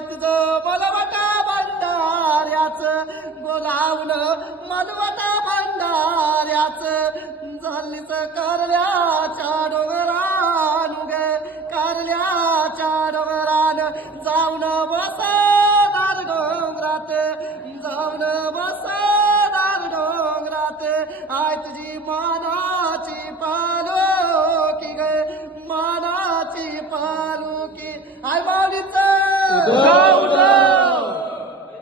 तुझं मलवटा भांडाऱ्याच बोलावलं मलवटा भांडाऱ्याच. झालीच करल्याच्या डोंगरान गे करल्याच्या डोंगरान जाऊन बस दार डोंगरात. जाऊन बस दार डोंगरात. आय तुझी मानाची पालो की गे मानाची पालू की आय